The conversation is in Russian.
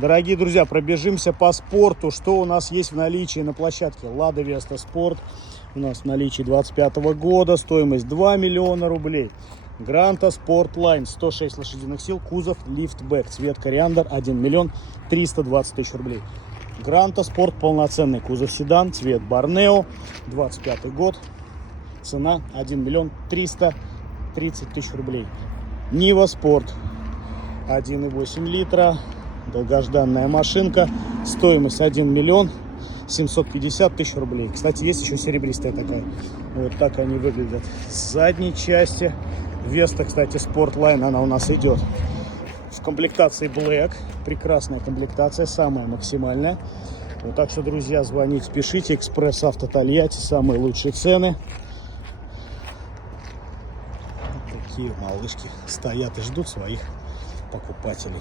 Дорогие друзья, пробежимся по спорту. Что у нас есть в наличии на площадке? Лада Веста Спорт. У нас в наличии 25 года. Стоимость 2 миллиона рублей. Гранта Спортлайн 106 лошадиных сил. Кузов лифтбэк. Цвет кориандр 1 миллион 320 тысяч рублей. Гранта Спорт полноценный кузов седан. Цвет Борнео. 25 год. Цена 1 миллион 330 тысяч рублей. Нива Спорт 1,8 литра. Долгожданная машинка. Стоимость 1 миллион 750 тысяч рублей. Кстати, есть еще серебристая такая. Вот так они выглядят с задней части. Веста, кстати, Спортлайн, она у нас идет в комплектации Black. Прекрасная комплектация, самая максимальная. Вот, так что, друзья, звоните, пишите. Экспресс Авто Тольятти, самые лучшие цены. Вот такие малышки стоят и ждут своих покупателей.